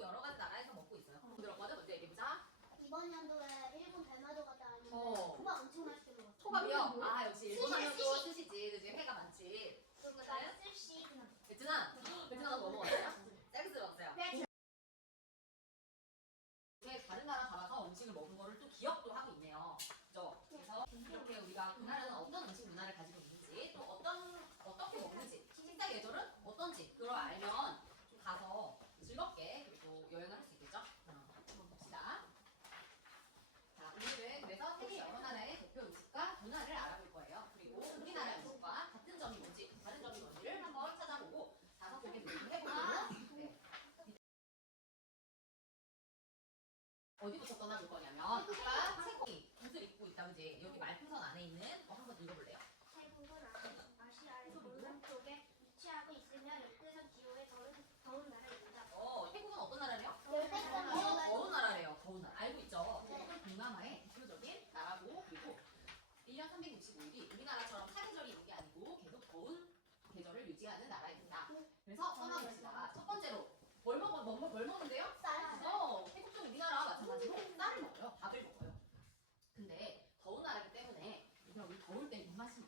여러 가지 나라에서 먹고 있어요. 어. 들었거든? 먼저 얘기해보자. 이번 연도에 일본 대마도 갔다 왔는데 어. 어. 엄청 맛있게 먹었어. 초밥이요? 아 역시 저를 유지하는 나라입니다. 네. 그래서 떠나봅시다. 첫 번째로 뭘 먹어? 뭐, 뭐, 뭘 먹는데요? 쌀. 어, 태국도 우리나라 마찬가지로 음. 쌀을 먹어요. 밥을 먹어요. 근데 더운 나라기 때문에 우리가 더울 때 입맛이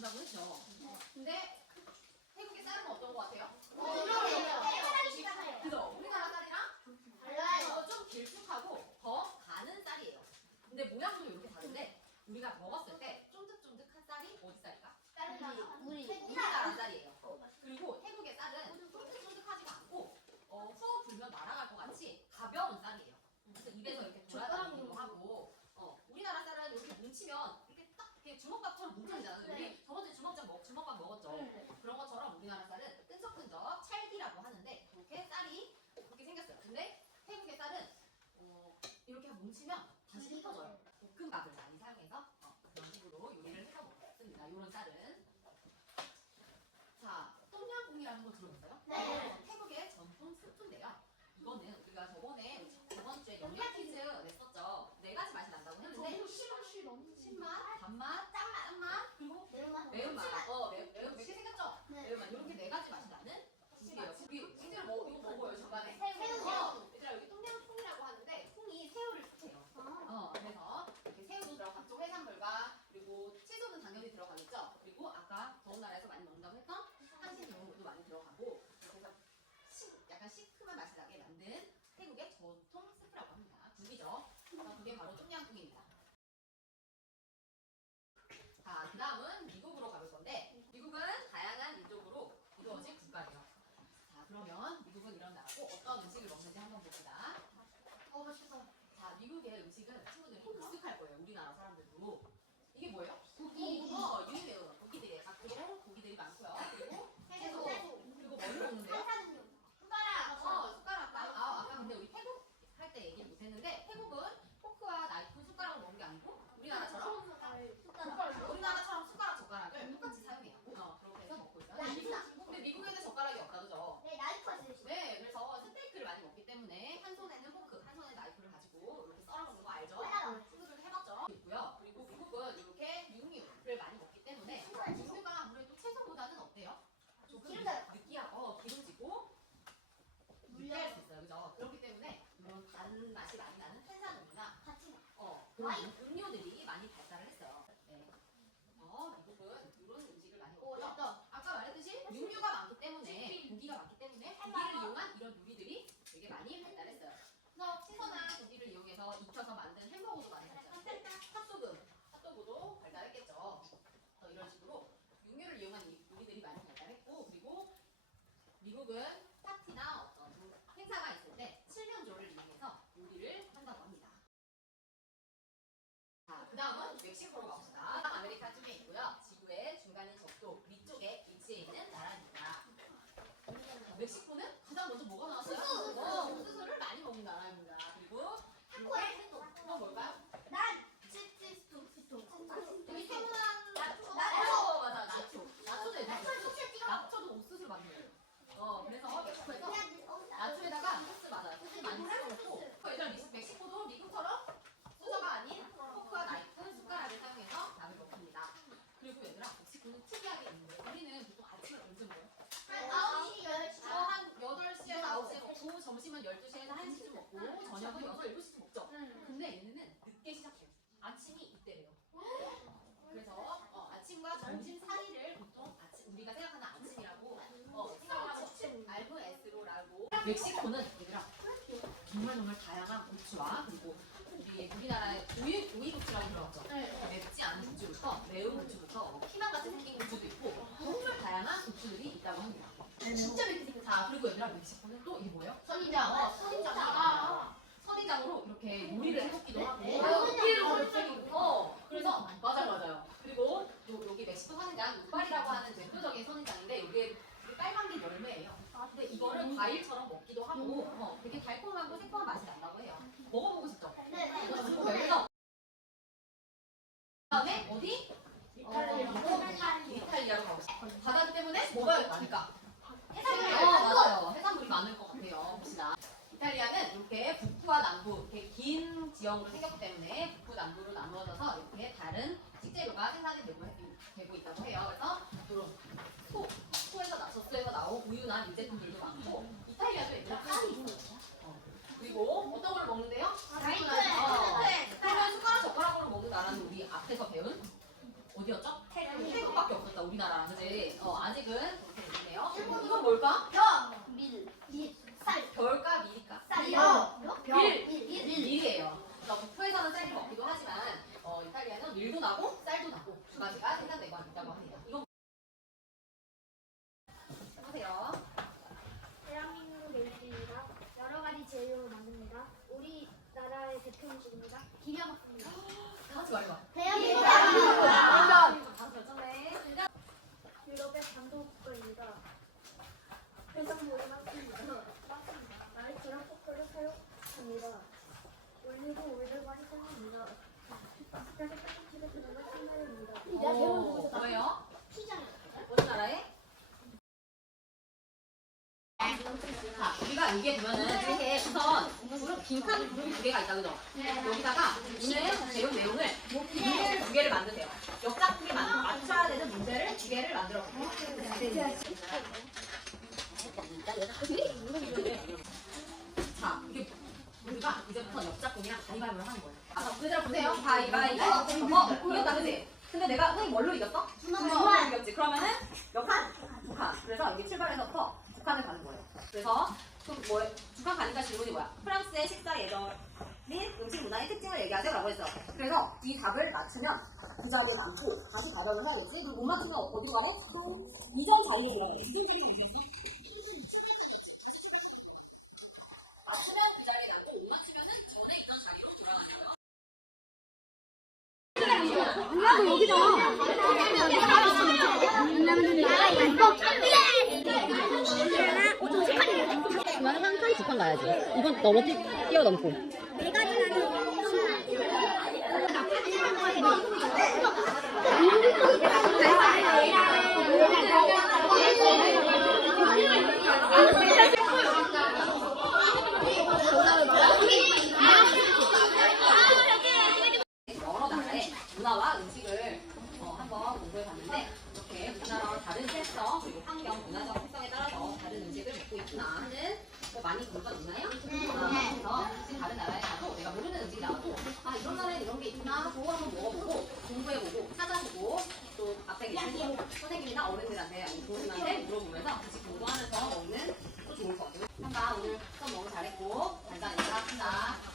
온다고 했죠. 근데 태국의 쌀은 어떤 것 같아요? 그죠? 우리나라 쌀이랑 달라요. 좀 길쭉하고 더 가는 쌀이에요. 근데 모양도 이렇게 다른데 우리가 먹었을 때 끈적끈적 뭉쳐지잖아. 요 우리 저번주에 주먹밥, 먹, 주먹밥 먹었죠. 네. 그런 것처럼 우리나라 쌀은 끈적끈적 찰기라고 하는데 이렇게 쌀이 그렇게 생겼어요. 근데 태국의 쌀은 어, 이렇게 뭉치면 다시 네. 흩어져요. 볶음밥을 많이 사용해서 어, 그런 식으로 요리를 해서 먹습니다. 이런 쌀은. 자, 똠양꿍이라는 거 들어봤어요? 네. 기름져요. 느끼하고 어, 기름지고 느끼할 수 있어요. 그죠? 그렇기 때문에 이런 단 맛이 많이 나는 탄산음료나 같이 어, 그런 음료들이 많이 발달을 했어요. 네. 어, 미국은 이런 음식을 많이 먹고요. 아까 말했듯이 육류가 많기 때문에 고기가 많기 때문에 고기를 이용한 이런 요리들이 되게 많이 발달했어요. 그래서 신선한 고기를 이용해서 익혀서 만든 햄버거도 많이 발달했어요. 핫도그, 핫도그도 발달했겠죠. 어, 이런 식으로 육류를 이용한 이- 요리들이 많이 발달했고 그리고 미국은 파티나 어떤 뭐 행사가 있을 때 칠면조를 이용해서 요리를 한다고 합니다. 자, 그 다음은 멕시코로 가봅시다. 아메리카 쪽에 있고요. 지구의 중간인 적도 위쪽에 위치해 있는 나라입니다. 멕시코는 가장 먼저 뭐가 나왔어요? 어, 옥수수를 많이 먹는 나라입니다. 그리고 타코의 생도. 이건 뭘까요? 난 치치스토 스토. 되게 세분한 나초. 나초 맞아 나초 나초도 있어요. 나초 소스에 찍어. 나초도 옥수수를 만들어요. 어 그래서 멕시코에서 나초에다가 소스 맞아요. 소스 많이 찍어 먹고 얘들아 미- 멕시코도 미국처럼 수저가 아닌 포크와 나이프, 숟가락을 사용해서 밥을 먹습니다. 그리고 얘들아 멕시코는 특이하게 있는데 우리는 보통 아침을 언제 먹어요? 어, 한 8시에서 9시에 먹고 점심은 12시에서 1시쯤 먹고 저녁은 6, 7시쯤 먹죠. 근데 얘네는 늦게 시작해요. 아침이 이때래요. 그래서 어, 아침과 점심 사이를 보통 아침 우리가 생각하는 아침이라고 어, 생각하고 알브에스로라고 멕시코는 얘들아 정말 정말 다양한 고추와 그리고 우리 우리나라의 오이 오이 고추라고 들어봤죠. 맵지 않은 고추부터 매운 고추부터 피망 같이 생긴 고추도 있고 정말 다양한 고추들이 있다고 합니다. 진짜 멕 그리고 얘들아 멕시코는 또 이게 뭐예요? 선인장. 어, 선인장이 선인장으로 이렇게 요리를 해먹기도 하고. 어, 그래서 맞아 맞아요. 그리고 요, 여기 멕시코 선인장 육발이라고 하는 대표적인 선인장인데 이게 빨간 게 열매예요. 근데 이거를 과일처럼 먹기도 하고 어, 되게 달콤하고 새콤한 맛이 난다고 해요. 먹어보고 싶죠? 그래서 그다음에 어디? 어, 이탈리아로 가고 싶어요. 바다 때문에 뭐가 많을까? 해산물. 어, 맞아요. 해산물이 많을 것 같아요. 봅시다. 이탈리아는 이렇게 북부와 남부 이렇게 긴 지형으로 생겼기 때문에 북부 남부로 나누어져서 이렇게 다른 식재료가 생산이 되고, 되고 있다고 해요. 그래서 이런 소, 소에서 나, 젖소에서 나온 우유나 밀제품들도 많고 이탈리아도 얘들아 칼이 있어요. 어. 그리고 어떤 걸 먹는데요? 어, 그러면 숟가락 젓가락으로 먹는 나라는 우리 앞에서 배운 어디였죠? 태국밖에 없었다 우리나라 그지? 어 아직은 그렇게 있네요. 이건 뭘까? 별까 밀까? 밀! 밀이에요. 그래서 북부에서는 쌀을 먹기도 하지만 어, 이탈리아는 밀도 나고 쌀도 나고 두 가지가 생산되고 있다고 합니다. 이건 하세요. 대한민국 메뉴입니다. 여러 가지 재료로 만듭니다. 우리나라의 대표 음식입니다. 비벼먹습니다. 다 같이 말해봐. 대한민국 다섯 결정해. 유럽의 반도국가입니다. 해산물이 많습니다. 나이처럼 포크를 사용합니다. 올리브 오일을 많이 사용합니다. 식당에 떡볶이를 주는 건 신나입니다. 어, 뭐예요? 피자요. 어느 나라에? 자, 우리가 여기에 보면은 이렇게 우선 그룹, 빈칸 그룹이 두 개가 있다, 그죠? 여기다가 오늘 배운 내용을 문제를 두 개를 만드세요. 역작품이 만 맞춰야 되는 문제를 두 개를 만들어 볼게요. 자, 이게 우리가 이제부터 역작품이랑 가위바위보를 하는 거예요. 아, 얘들아 보세요. 가위바위보. 어, 이겼다, 그지? 근데 내가 선생님 뭘로 이겼어? 주먹. 이겼지. 그러면은 몇 칸? 두 칸. 그래서 이게 출발해서부터 두 칸을 가는 거예요. 그래서 그럼 뭐, 두칸 가니까 질문이 뭐야? 프랑스의 식사 예절 및 음식 문화의 특징을 얘기하세요 라고 했어. 그래서 이 답을 맞추면 그 답을 남고 다시 가정을 해야겠지. 그리고 못 맞추면 어디로 가래? 이전 자리로 돌아가래. 이전 자리가 어디였어? 맞추면 그 자리에 남고 못 맞추면은 전에 있던 자리로 돌아가는 거예요. 칸 가야지. 이건 넘어 뛰, 뛰어넘고. 거잖아요. 아, 그래서 지금 네. 다른 나라에 가도 내가 모르는 음식이 나와도 아 이런 나라에 이런 게 있구나 보고 한번 먹어보고 공부해보고 찾아보고 또 앞에 계신 네. 선생님이나 어른들한테 아니면 교수님한테 물어보면서 같이 공부하면서 먹는 것도 좋을 것 같아요. 한가 오늘 수업 너무 잘했고 잘자니까 합시다.